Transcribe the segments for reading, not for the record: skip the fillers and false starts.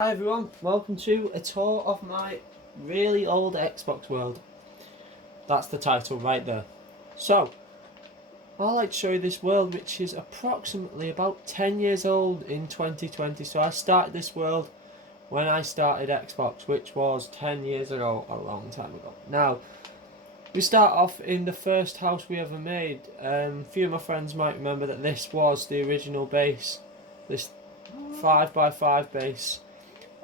Hi everyone, welcome to a tour of my really old Xbox world. That's the title right there. So, I'd like to show you this world which is approximately about 10 years old in 2020. So I started this world when I started Xbox, which was 10 years ago, a long time ago. Now, we start off in the first house we ever made. A few of my friends might remember that this was the original base, this 5x5 base.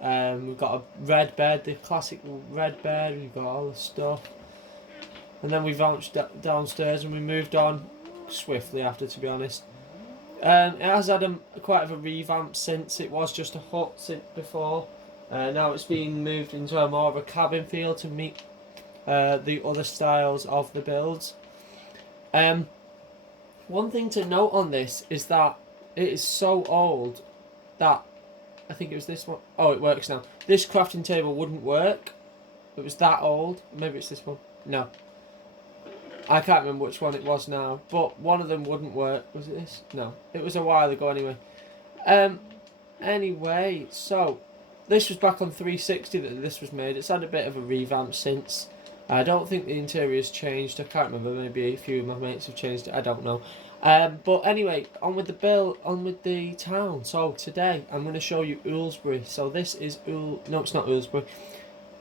We've got a red bed, the classic red bed, we've got all the stuff. And then we vanished downstairs and we moved on swiftly after, to be honest. It has had quite a revamp since. It was just a hut since before. Now it's been moved into a more of a cabin feel to meet the other styles of the builds. One thing to note on this is that it is so old that I think it was this one. Oh, it works now. This crafting table wouldn't work. It was that old. Maybe it's this one. No. I can't remember which one it was now. But one of them wouldn't work. Was it this? No. It was a while ago anyway. Anyway, so this was back on 360 that this was made. It's had a bit of a revamp since. I don't think the interior's changed. I can't remember. Maybe a few of my mates have changed it. I don't know. But anyway, on with the town. So today I'm going to show you Oolsbury. So this is no, it's not Oolsbury.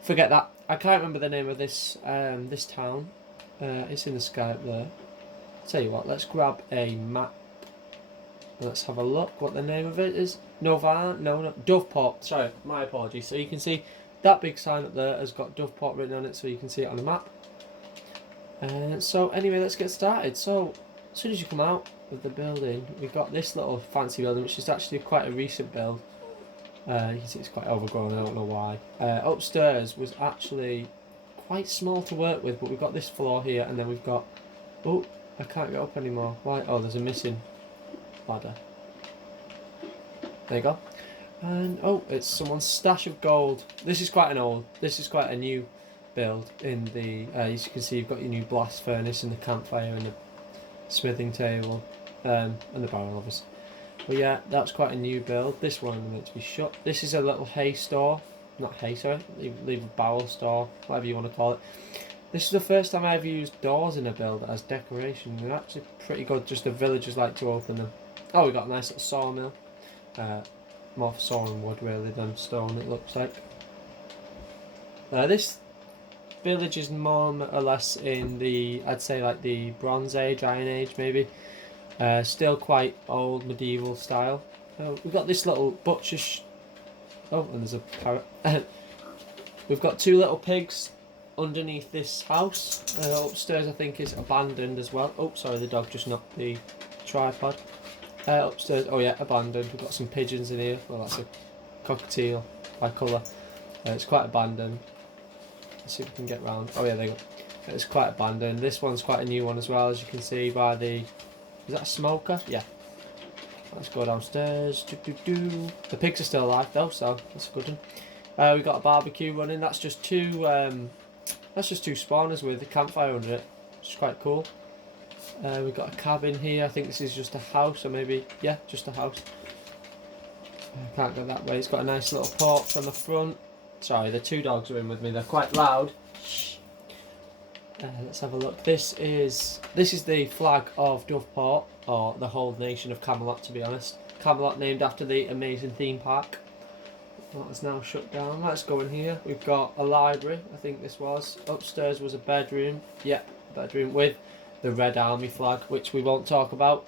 Forget that. I can't remember the name of this this town. It's in the sky up there. Tell you what, let's grab a map. Let's have a look what the name of it is. No, Doveport. Sorry, my apologies. So you can see that big sign up there has got Doveport written on it, so you can see it on the map. So anyway, let's get started. So as soon as you come out of the building, we've got this little fancy building, which is actually quite a recent build. You can see it's quite overgrown, I don't know why. Upstairs was actually quite small to work with, but we've got this floor here, and then we've got... Oh, I can't get up anymore. Why? Oh, there's a missing ladder. There you go. And, oh, it's someone's stash of gold. This is quite a new build in the... as you can see, you've got your new blast furnace and the campfire and the smithing table, and the barrel obviously. But yeah, that's quite a new build. This one meant to be shut. This is a little hay store. Not hay, sorry. Leave a barrel store, whatever you want to call it. This is the first time I ever used doors in a build as decoration. They're actually pretty good, just the villagers like to open them. Oh, we got a nice little sawmill. More sawing wood really than stone, it looks like. This village is more or less in the, I'd say like the Bronze Age, Iron Age maybe. Still quite old medieval style. We've got this little butcher's... Oh, and there's a parrot. We've got two little pigs underneath this house. Upstairs I think is abandoned as well. Oh, sorry, the dog just knocked the tripod. Upstairs, oh yeah, abandoned. We've got some pigeons in here. Well, that's a cockatiel by colour. It's quite abandoned. Let's see if we can get round. Oh yeah, there you go. It's quite abandoned. This one's quite a new one as well, as you can see by the... Is that a smoker? Yeah. Let's go downstairs. The pigs are still alive though, so that's a good one. We've got a barbecue running. That's just two spawners with a campfire under it. Which is quite cool. We've got a cabin here. I think this is just a house, or maybe, yeah, just a house. I can't go that way. It's got a nice little porch on the front. Sorry, the two dogs are in with me. They're quite loud. Let's have a look. This is the flag of Doveport, or the whole nation of Camelot, to be honest. Camelot named after the amazing theme park. That is now shut down. Let's go in here. We've got a library, I think this was. Upstairs was a bedroom. Yep, bedroom with the Red Army flag, which we won't talk about.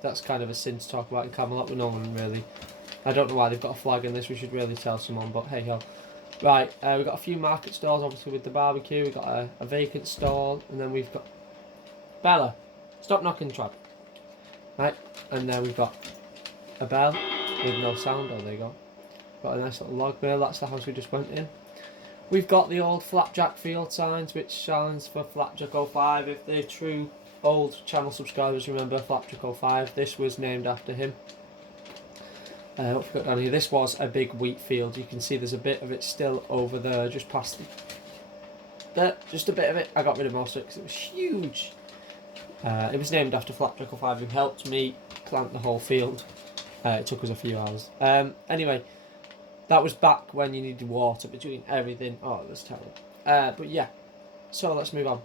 That's kind of a sin to talk about in Camelot, but no one really... I don't know why they've got a flag in this. We should really tell someone, but hey ho. Right, we've got a few market stalls, obviously, with the barbecue. We've got a vacant stall, and then we've got... Bella, stop knocking the trap. Right, and then we've got a bell with no sound. Oh, there you go. Got a nice little log mill. That's the house we just went in. We've got the old Flapjack field signs, which stands for Flapjack 05. If the true old channel subscribers remember Flapjack 05, this was named after him. What have we got down here? This was a big wheat field. You can see there's a bit of it still over there, just past there. Just a bit of it. I got rid of most of it because it was huge. It was named after Flapjack 05, who helped me plant the whole field. It took us a few hours. Anyway, That was back when you needed water between everything. Oh, that's terrible. But yeah, so let's move on.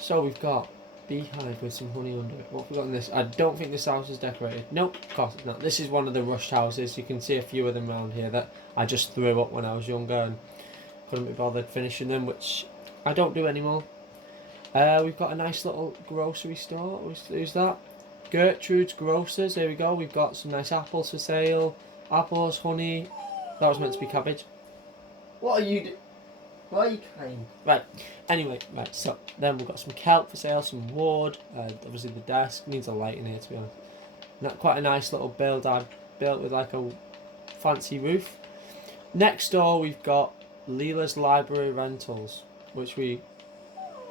So we've got beehive with some honey under it. What have we got in this? I don't think this house is decorated. Nope, of course it's not. This is one of the rushed houses. You can see a few of them around here that I just threw up when I was younger and couldn't be bothered finishing them, which I don't do anymore. We've got a nice little grocery store. Who's that? Gertrude's Grocers. There we go. We've got some nice apples for sale. Apples, honey. That was meant to be cabbage. What are you doing? Why are you crying? Right. Anyway, right. So then we've got some kelp for sale, some wood. Obviously the desk needs a light in here, to be honest. Not quite a nice little build I built with like a fancy roof. Next door we've got Leela's Library Rentals, which we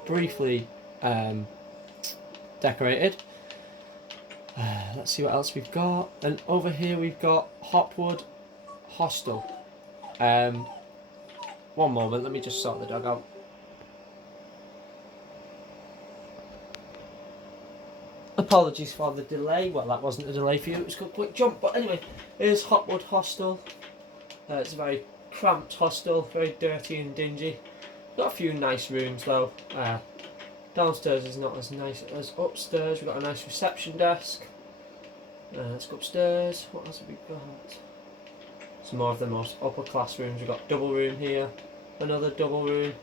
briefly decorated. Let's see what else we've got. And over here we've got Hopwood Hostel. One moment, let me just sort the dog out. Apologies for the delay. Well, that wasn't a delay for you, it was a quick jump. But anyway, here's Hopwood Hostel. It's a very cramped hostel, very dirty and dingy. Got a few nice rooms though. Downstairs is not as nice as upstairs. We've got a nice reception desk. Let's go upstairs. What else have we got? Some more of the most upper class rooms. We've got double room here, another double room.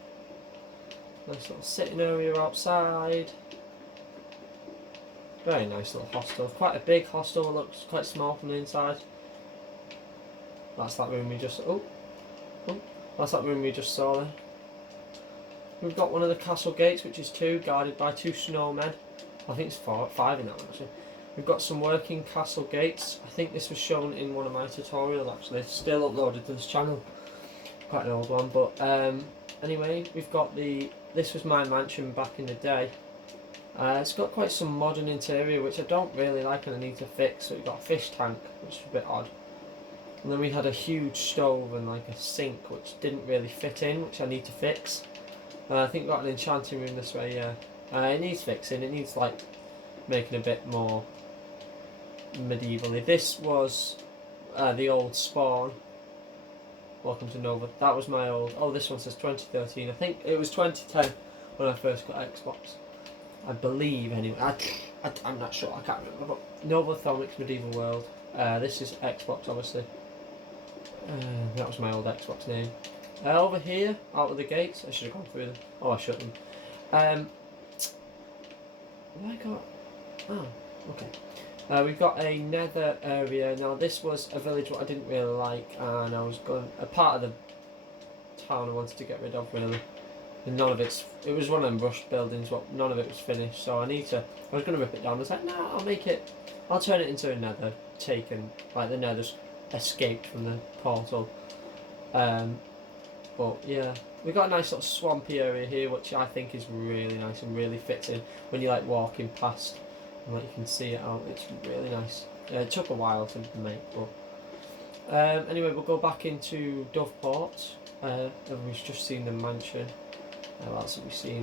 Nice little sitting area outside. Very nice little hostel. Quite a big hostel. It looks quite small from the inside. That's that room we just. That's that room we just saw there. We've got one of the castle gates, which is 2, guarded by 2 snowmen. I think it's 5 in that one actually. We've got some working castle gates. I think this was shown in one of my tutorials actually. It's still uploaded to this channel. Quite an old one, but anyway, we've got this was my mansion back in the day. It's got quite some modern interior, which I don't really like and I need to fix. So we've got a fish tank, which is a bit odd. And then we had a huge stove and like a sink, which didn't really fit in, which I need to fix. I think we've got an enchanting room this way, yeah. It needs fixing, it needs like making a bit more medievally. This was the old spawn. Welcome to Nova. That was my old. Oh, this one says 2013. I think it was 2010 when I first got Xbox. I believe anyway. I'm not sure. I can't remember. But Nova Thomix Medieval World. This is Xbox, obviously. That was my old Xbox name. Over here, out of the gates. I should have gone through them. Oh, I shouldn't. Have I got? Oh, okay. We've got a nether area. Now this was a village what I didn't really like, and I was going a part of the town I wanted to get rid of really. And none of it was one of them rushed buildings, but none of it was finished. So I was going to rip it down. I was like, no, I'll turn it into a nether. Like the nether's escaped from the portal. But yeah, we've got a nice little swampy area here, which I think is really nice and really fits in when you're like walking past. And like you can see it out, it's really nice. It took a while to make, but anyway, we'll go back into Doveport. And we've just seen the mansion. What else have we seen?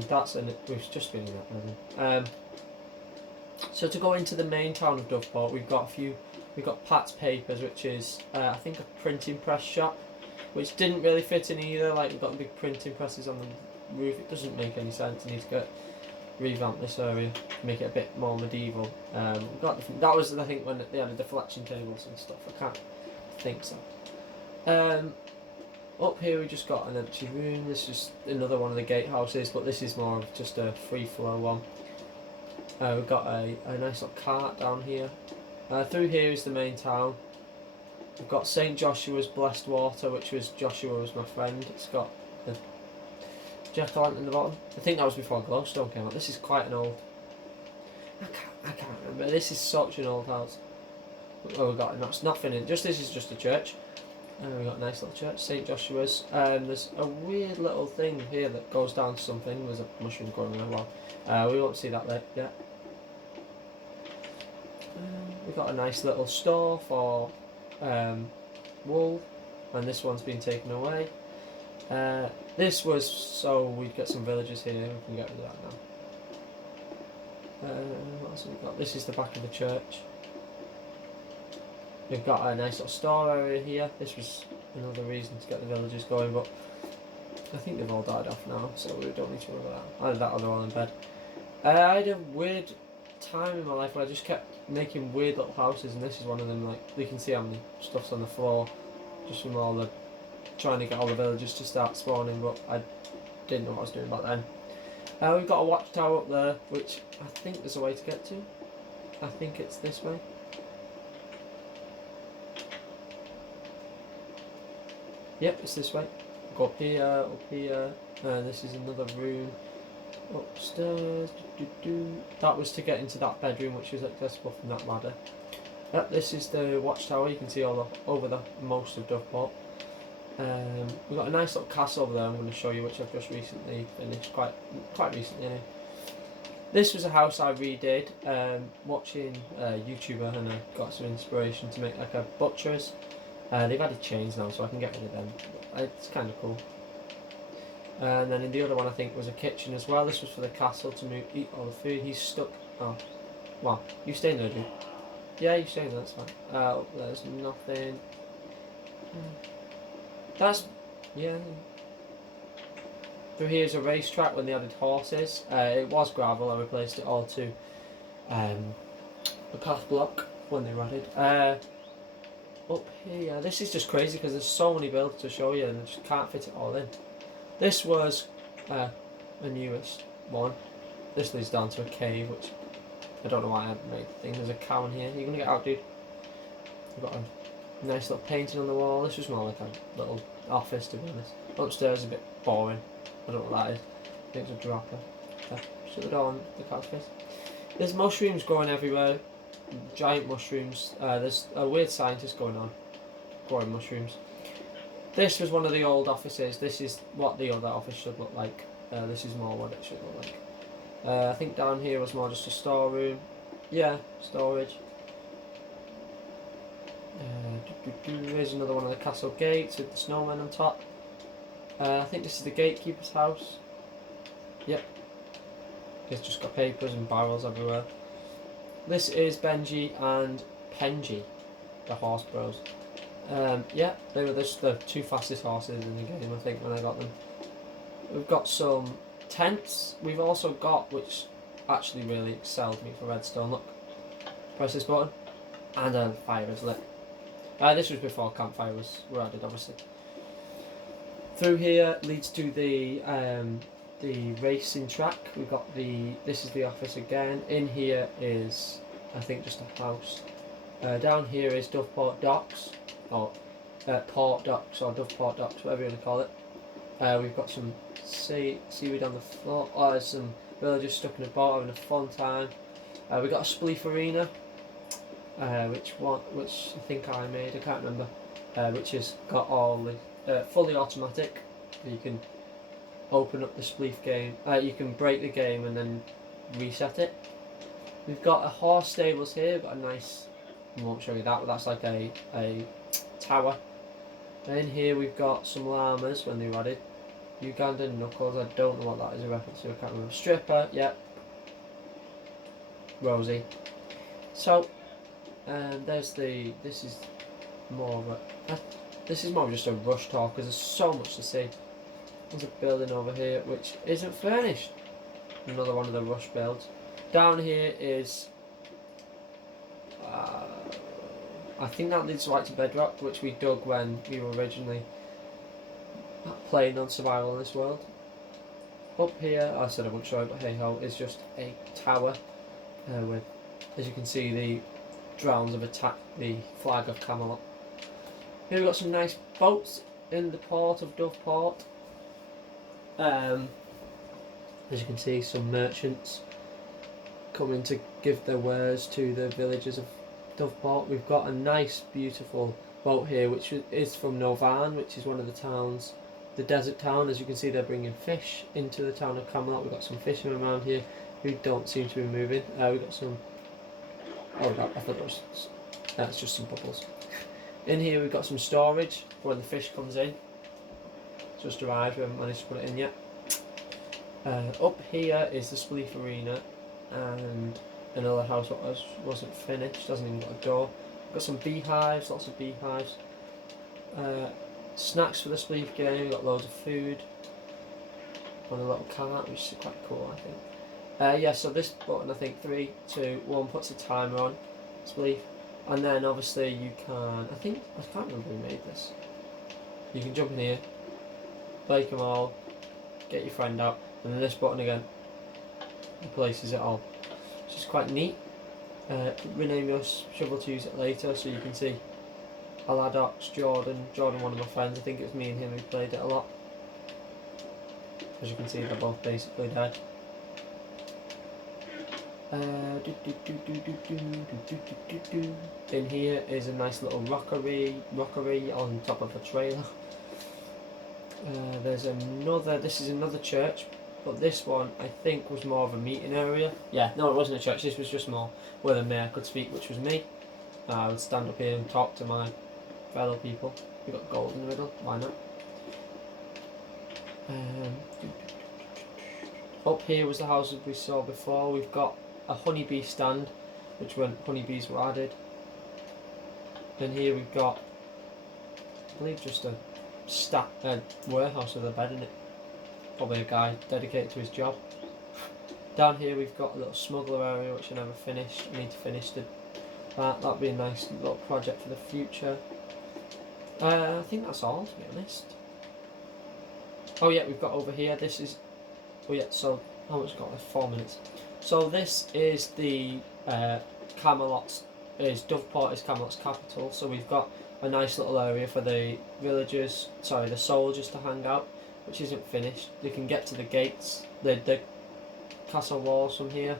We've just been in that building. So to go into the main town of Doveport, we've got Pat's Papers, which is I think a printing press shop, which didn't really fit in either. Like we've got big printing presses on the roof. It doesn't make any sense. I need to revamp this area, make it a bit more medieval. That was I think when they had the deflection tables and stuff. I can't think so. Up here we just got an empty room. This is another one of the gatehouses, but this is more of just a free flow one. We've got a nice little cart down here. Through here is the main town. We've got St Joshua's Blessed Water, which was Joshua was my friend. It's got a jack-o'-lantern in the bottom. I think that was before Glowstone came out. This is quite an old. I can't remember. This is such an old house. Oh, we've got nothing in. This is just a church. We've got a nice little church, St Joshua's. There's a weird little thing here that goes down to something. There's a mushroom growing around the wall. We won't see that yet. We've got a nice little store for wool, and this one's been taken away. This was so we'd get some villagers here. We can get rid of that now. What else have we got? This is the back of the church. We've got a nice little store area here. This was another reason to get the villagers going, but I think they've all died off now, so we don't need to worry about that. Either that or they're all in bed. I had a weird time in my life where I just kept making weird little houses, and this is one of them. Like, you can see how many stuff's on the floor, just from all the trying to get all the villagers to start spawning, but I didn't know what I was doing back then. We've got a watchtower up there, which I think there's a way to get to. I think it's this way. Yep, it's this way. Go up here, this is another room. Upstairs, that was to get into that bedroom, which is accessible from that ladder. Yep, this is the watchtower. You can see all the, over the most of Doveport. We've got a nice little castle over there. I'm going to show you, which I've just recently finished, quite recently. Anyway. This was a house I redid, watching a YouTuber, and I got some inspiration to make like a butcher's. They've added chains now, so I can get rid of them. It's kind of cool. And then in the other one, I think, was a kitchen as well. This was for the castle to eat all the food. He's stuck. Oh, wow. You staying there, dude? Yeah, you staying there. That's fine. There's nothing. That's yeah. Through here's a racetrack when they added horses. It was gravel. I replaced it all to a path block when they were added. Up here, this is just crazy because there's so many builds to show you, and I just can't fit it all in. This was a newest one. This leads down to a cave, which I don't know why I haven't made the thing. There's a cow in here. You're gonna get out, dude. We've got a nice little painting on the wall. This was more like a little office, to be honest. Upstairs is a bit boring. I don't know what that is. I think it's a dropper. Shut the door on the cow's face. There's mushrooms growing everywhere. Giant mushrooms. There's a weird scientist going on, growing mushrooms. This was one of the old offices. This is what the other office should look like. This is more what it should look like. I think down here was more just a storeroom. Yeah, storage. Here's another one of the castle gates with the snowman on top. I think this is the gatekeeper's house. Yep. It's just got papers and barrels everywhere. This is Benji and Penji, the horse bros. Yeah, they were the two fastest horses in the game, I think, when I got them. We've got some tents. We've also got, which actually really excelled me for redstone. Look, press this button, and the fire is lit. This was before campfire were added, obviously. Through here leads to the racing track. We've got this is the office again. In here is, I think, just a house. Down here is Doveport Docks, or Port Docks, or Doveport Docks, whatever you want to call it. We've got some seaweed on the floor. Oh, there's some villagers stuck in a boat having a fun time. We've got a Spleef Arena, which I think I made, I can't remember. Which has got all the fully automatic. You can open up the Spleef game. You can break the game and then reset it. We've got a horse stables here. We've got a nice. I won't show you that, but that's like a tower. And in here we've got some llamas when they were added. Ugandan knuckles. I don't know what that is a reference to. I can't remember. Stripper. Yep. Rosie. So, there's the. This is more of a. This is more of just a rush tour because there's so much to see. There's a building over here which isn't furnished. Another one of the rush builds. Down here is, I think that leads right to bedrock, which we dug when we were originally playing on survival in this world. Up here, I said I wouldn't show it, but hey ho, is just a tower with, as you can see, the drowns have attacked the flag of Camelot. Here we've got some nice boats in the port of Doveport. As you can see, some merchants coming to give their wares to the villagers of Doveport. We've got a nice, beautiful boat here, which is from Novan, which is one of the towns, the desert town. As you can see, they're bringing fish into the town of Camelot. We've got some fishermen around here who don't seem to be moving. We've got some. Oh, no, I thought it was. That's just some bubbles. In here, we've got some storage for when the fish comes in. Just arrived, we haven't managed to put it in yet. Up here is the Spleef Arena and another house that wasn't finished, doesn't even got a door. We've got some beehives, lots of beehives. snacks for the Spleef game. We've got loads of food on a little cart, which is quite cool, I think. Yeah, so this button, I think 3, 2, 1 puts a timer on Spleef, and then obviously you can. I can't remember who made this. You can jump in here, break them all, get your friend out, and then this button again replaces it all, which is quite neat. Rename your shovel to use it later, so you can see Aladox, Jordan, one of my friends. I think it was me and him who played it a lot. As you can see, they're both basically dead. In here is a nice little rockery on top of a trailer. There's another. This is another church, but this one I think was more of a meeting area. Yeah, no, it wasn't a church. This was just more where the mayor could speak, which was me. I would stand up here and talk to my fellow people. We got gold in the middle. Why not? Up here was the houses we saw before. We've got a honeybee stand, which when honeybees were added. Then here we've got, I believe, just a warehouse with a bed in it. Probably a guy dedicated to his job. Down here we've got a little smuggler area, which I never finished. I need to finish that. That'd be a nice little project for the future. I think that's all, to be honest. Oh yeah, we've got over here. This is. Oh yeah. So how much got? 4 minutes. So this is the Camelot's. Doveport is Camelot's capital. So we've got a nice little area for the villagers. Sorry, the soldiers to hang out, which isn't finished. They can get to the gates, the castle walls from here.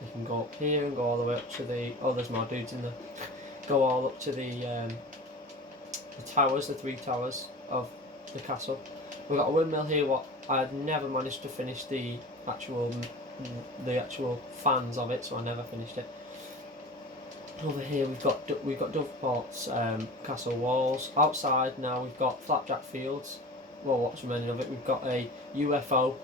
They can go up here and go all the way up to the. Oh, there's more dudes in there. Go all up to the towers, the 3 towers of the castle. We've got a windmill here. What I've never managed to finish the actual fans of it, so I never finished it. Over here we've got Doveport's castle walls. Outside now we've got Flapjack Fields. Well, what's remaining of it? We've got a UFO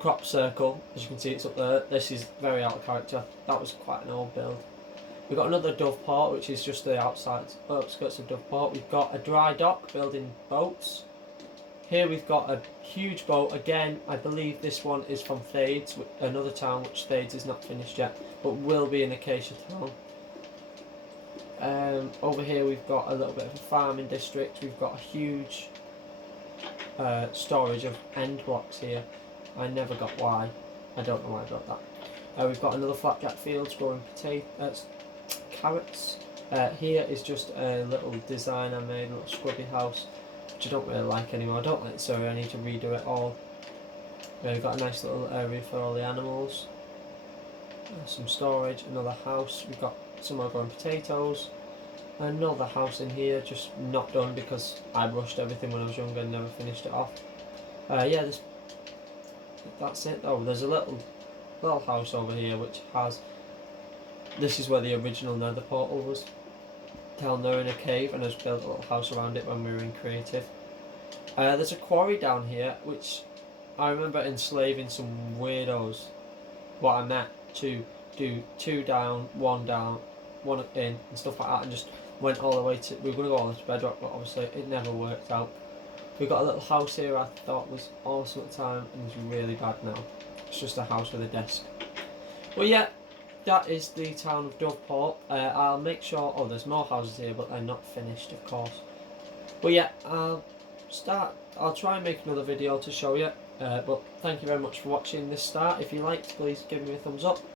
crop circle. As you can see, it's up there. This is very out of character. That was quite an old build. We've got another Doveport, which is just the outside outskirts of Doveport. We've got a dry dock building boats. Here we've got a huge boat. Again, I believe this one is from Thades, another town which Thades is not finished yet, but will be in Acacia Town. Over here we've got a little bit of a farming district. We've got a huge storage of end blocks here. I never got why. I don't know why I got that. We've got another Flapjack Fields growing carrots. Here is just a little design I made, a little scrubby house, which I don't really like anymore. I don't like it, so I need to redo it all. We've got a nice little area for all the animals. Some storage, another house. We've got somewhere growing potatoes. Another house in here, just not done because I rushed everything when I was younger and never finished it off. Yeah, that's it. Oh, there's a little house over here which has. This is where the original Nether portal was. Down there in a cave, and I just built a little house around it when we were in creative. There's a quarry down here, which I remember enslaving some weirdos. What I met to do 2 down, 1 down, 1 up in, and stuff like that, and just went all the way to. We were going to go all the way to bedrock, but obviously it never worked out. We've got a little house here I thought was awesome at the time, and it's really bad now. It's just a house with a desk. Well, yeah. That is the town of Doveport. I'll make sure. Oh, there's more houses here, but they're not finished, of course. But yeah, I'll try and make another video to show you. But thank you very much for watching this start. If you liked, please give me a thumbs up.